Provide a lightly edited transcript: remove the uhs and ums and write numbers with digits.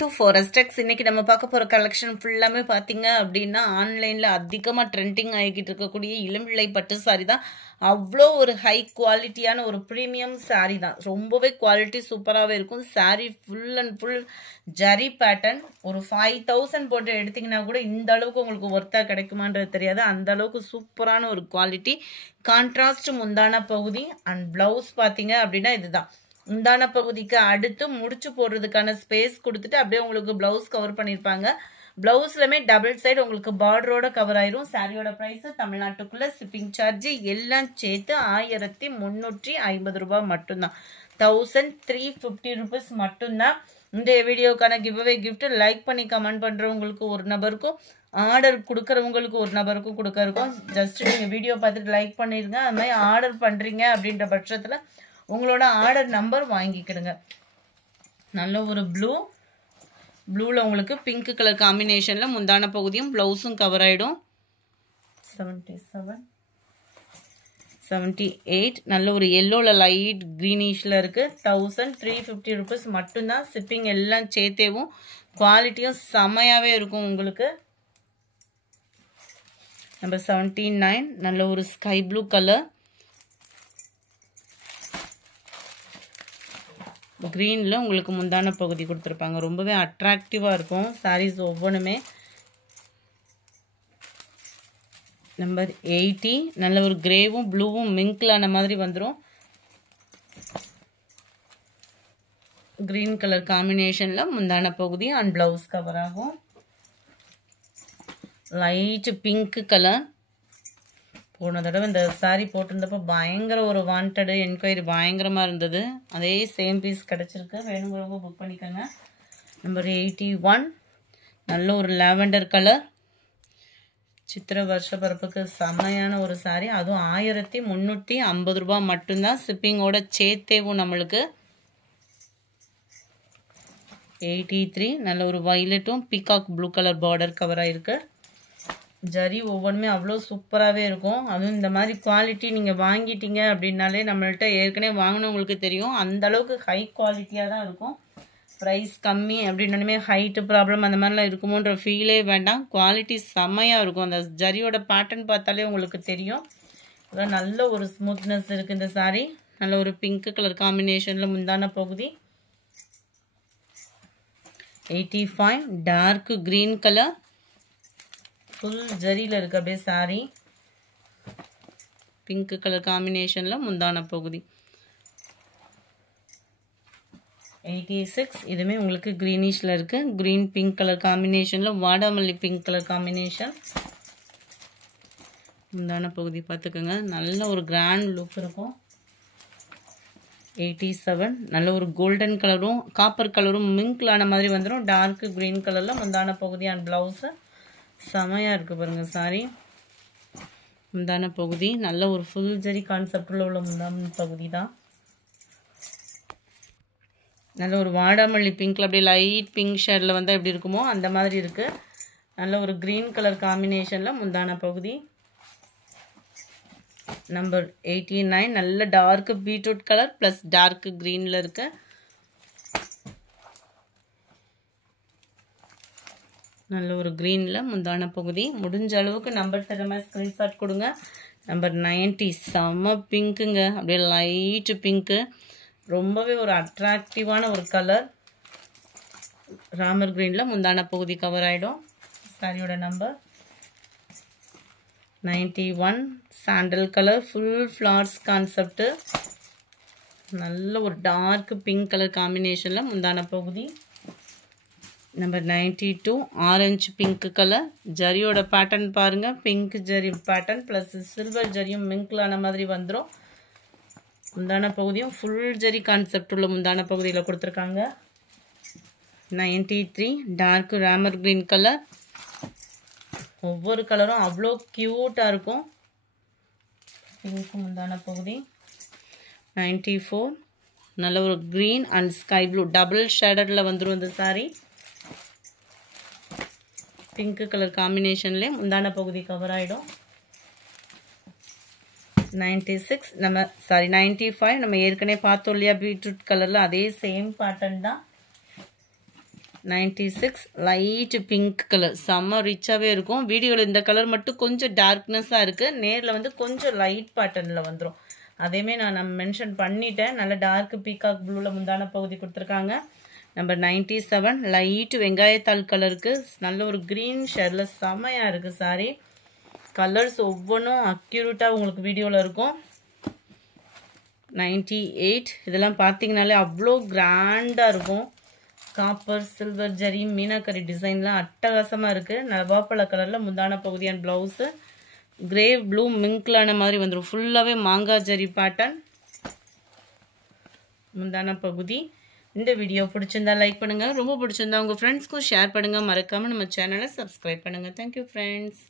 to Forex இன்னைக்கு நம்ம பார்க்க போற கலெக்ஷன் ஃபுல்லாமே பாத்தீங்க அப்படினா ஆன்லைன்ல அதிகமா ட்ரெண்டிங் ஆகிட்டு இருக்கக்கூடிய இளம்பிள்ளை பட்டு saree தான். அவ்ளோ ஒரு ஹை குவாலிட்டியான ஒரு பிரீமியம் saree தான். ரொம்பவே குவாலிட்டி சூப்பராவே இருக்கும். saree full and full zari pattern. ஒரு 5000 போட்டு எடுத்தீங்கன்னா கூட இந்த அளவுக்கு உங்களுக்கு வர்த்தா கிடைக்குமான்றது தெரியாது. அந்த அளவுக்கு சூப்பரான ஒரு குவாலிட்டி. கான்ட்ராஸ்ட் முந்தான பகுதி and blouse பாத்தீங்க அப்படினா இதுதான். முந்தான பகுதிக்கு அடுத்து முடிச்சு போடுறதுக்கான ஸ்பேஸ் கொடுத்துட்டு அப்படியே உங்களுக்கு blouse கவர் பண்ணிருப்பாங்க. Blouseலமே டபுள் சைடு உங்களுக்கு பார்டரோட கவர் ஆயிரும். சாரியோட பிரைஸ் தமிழ்நாட்டுக்குள்ள ஷிப்பிங் சார்ஜ் எல்லாம் சேர்த்து 1350 ரூபாய் மட்டும்தான். 1350 rupees மட்டும்தான். இந்த வீடியோக்கான giveaway gift லைக் பண்ணி கமெண்ட் பண்றவங்களுக்கு ஒரு நபருக்கும் ஆர்டர் கொடுக்கறவங்களுக்கு ஒரு நபருக்கும் கொடுக்க இருக்கும். ஜஸ்ட் நீங்க வீடியோ பார்த்துட்டு லைக் பண்ணிருங்க. அது மாதிரி ஆர்டர் பண்றீங்க அப்படின்ற பட்சத்துல உங்களோட ஆர்டர் நம்பர் வாங்கிக்கிடுங்க. நல்ல ஒரு ப்ளூல உங்களுக்கு பிங்க் கலர் காம்பினேஷன்ல முந்தான பகுதியும் ப்ளவுஸும் கவர் ஆயிடும். 77 78 நல்ல ஒரு yellowல லைட் greenishல இருக்கு. 1350 rupees மட்டும்தான். ஷிப்பிங் எல்லாம் சேர்த்தேவும் குவாலிட்டியும் செமையாவே இருக்கும் உங்களுக்கு. நம்பர் 79 நல்ல ஒரு ஸ்கை ப்ளூ கலர். கிரீன்ல உங்களுக்கு முந்தான பகுதி கொடுத்திருப்பாங்க. ரொம்பவே அட்ராக்டிவா இருக்கும் sarees ஒவ்வொண்ணுமே. நம்பர் 80 நல்ல ஒரு கிரேவும் ப்ளூவும் மிங்க்லான மாதிரி வந்துரும். கிரீன் கலர் காம்பினேஷன்ல முந்தான பகுதி அண்ட் பிளவுஸ் கவர் ஆகும். Light pink colour. போன தடவை இந்த சாரி போட்டிருந்தப்போ பயங்கர ஒரு வாண்டட் என்கொயரி பயங்கரமா இருந்தது. அதே சேம் பீஸ் கிடைச்சிருக்கு. வேணுங்கிறவங்க புக் பண்ணிக்கோங்க. நம்பர் 81 நல்ல ஒரு லாவெண்டர் கலர். சித்திர வருஷ பரப்புக்கு செம்மையான ஒரு சாரி. அதுவும் 1350 ரூபாய் மட்டும்தான். ஷிப்பிங்கோட சேர்த்தேவும் நம்மளுக்கு. 83 நல்ல ஒரு வயலட்டும் peacock blue colour border cover ஆயிருக்கு. ஜரி ஒவ்வொன்றுமே அவ்வளோ சூப்பராகவே இருக்கும். அதுவும் இந்த மாதிரி குவாலிட்டி நீங்கள் வாங்கிட்டீங்க அப்படின்னாலே நம்மள்ட்ட ஏற்கனவே வாங்கினவங்களுக்கு தெரியும். அந்த அளவுக்கு ஹை குவாலிட்டியாக தான் இருக்கும். ப்ரைஸ் கம்மி அப்படின்னே ஹைட்டு ப்ராப்ளம் அந்த மாதிரிலாம் இருக்குமோன்ற ஃபீலே வேண்டாம். குவாலிட்டி செம்மையாக இருக்கும். அந்த ஜரியோட பேட்டர்ன் பார்த்தாலே உங்களுக்கு தெரியும். அதான் நல்ல ஒரு ஸ்மூத்னஸ் இருக்குது இந்த சாரீ. நல்ல ஒரு பிங்க் கலர் காம்பினேஷனில் முந்தான பகுதி. 85 டார்க் க்ரீன் கலர். ஃபுல் ஜரியில் இருக்கு அப்படியே சாரி. பிங்க் கலர் காம்பினேஷன்ல முந்தான பகுதி. 86 இதுமே உங்களுக்கு கிரீனிஷ்ல இருக்கு. கிரீன் பிங்க் கலர் காம்பினேஷன்ல வாடாமல்லி பிங்க் கலர் காம்பினேஷன். முந்தான பகுதி பார்த்துக்கோங்க. நல்ல ஒரு கிராண்ட் லுக் இருக்கும். 87 நல்ல ஒரு கோல்டன் கலரும் காப்பர் கலரும் மிங்க்லான மாதிரி வந்துடும். டார்க் கிரீன் கலர்ல முந்தான பகுதி அண்ட் பிளவுஸ் செமையா இருக்கு பாருங்க சாரி. முந்தான பகுதி நல்ல ஒரு ஃபுல் ஜரி கான்செப்ட்ல உள்ள முந்தான பகுதி தான். நல்ல ஒரு வாடாமல்லி பிங்க்ல அப்படியே லைட் பிங்க் ஷேட்ல வந்தா எப்படி இருக்குமோ அந்த மாதிரி இருக்கு. நல்ல ஒரு கிரீன் கலர் காம்பினேஷன்ல முந்தான பகுதி. நம்பர் 89 நல்ல dark beetroot colour plus dark கிரீன்ல இருக்கு. நல்ல ஒரு கிரீன்ல முந்தான பகுதி. முடிஞ்ச அளவுக்கு நம்பர் தரமா ஸ்கிரீன்ஷாட் கொடுங்க. நம்பர் 90 செம்ம பிங்க்குங்க. அப்படியே லைட் பிங்க்கு. ரொம்பவே ஒரு அட்ராக்டிவான ஒரு கலர். ராமர் கிரீன்ல முந்தான பகுதி கவர் ஆயிடும். சாரியோட number 91 sandal colour full flowers concept. நல்ல ஒரு டார்க் பிங்க் கலர் காம்பினேஷன்ல முந்தான பகுதி. Number 92 orange pink colour. ஜரியோட பேட்டர்ன் பாருங்க. பிங்க் ஜரி பேட்டர்ன் பிளஸ் சில்வர் ஜரியும் மிங்க்லான மாதிரி வந்துடும். முந்தான பகுதியும் ஃபுல் ஜரி கான்செப்ட் உள்ள முந்தான பகுதியில் கொடுத்துருக்காங்க. 93 டார்க் ராமர் கிரீன் கலர். ஒவ்வொரு கலரும் அவ்வளோ கியூட்டா இருக்கும். பிங்க் முந்தான பகுதி. 94 நல்ல ஒரு green and sky blue double ஷேடட்ல வந்துடும் இந்த சாரி. பிங்க் கலர் காம்பினேஷன்ல முந்தான பகுதி கவர் ஆயிடும். 96 நம்ம 95 நம்ம ஏற்கனவே பார்த்தோம் இல்லையா பீட்ரூட் கலர்ல அதே சேம் பேட்டர்ன் தான். 96 லைட் பிங்க் கலர் செம்ம ரிச்சாகவே இருக்கும். வீடியோவில் இந்த கலர் மட்டும் கொஞ்சம் டார்க்னஸாக இருக்குது, நேரில் வந்து கொஞ்சம் லைட் பேட்டர்னில் வந்துடும். அதேமே நான் மென்ஷன் பண்ணிட்டேன். நல்ல டார்க் பீகாக் ப்ளூவில் முந்தான பகுதி கொடுத்துருக்காங்க. நம்பர் 97 லைட் வெங்காயத்தாள் கலருக்கு நல்ல ஒரு க்ரீன் ஷேடில் செம்மையாக இருக்குது சாரி. கலர்ஸ் ஒவ்வொன்றும் அக்யூரேட்டாக உங்களுக்கு வீடியோவில் இருக்கும். 98 இதெல்லாம் பார்த்தீங்கனாலே அவ்வளோ கிராண்டாக இருக்கும். காப்பர் சில்வர் ஜரி மீனாக்கரி டிசைன்லாம் அட்டகாசமாக இருக்குது. நவாப்பழ கலரில் முந்தான பகுதி அண்ட் ப்ளவுஸு கிரே ப்ளூ மிங்க்லான மாதிரி வந்துடும். ஃபுல்லாகவே மாங்காய் ஜரி பேட்டர்ன் முந்தான பகுதி. இந்த வீடியோ பிடிச்சிருந்தா லைக் பண்ணுங்கள், ரொம்ப பிடிச்சிருந்தா உங்கள் ஃப்ரெண்ட்ஸ்க்கும் ஷேர் பண்ணுங்கள். மறக்காமல் நம்ம சேனலை சப்ஸ்கிரைப் பண்ணுங்கள். Thank you friends.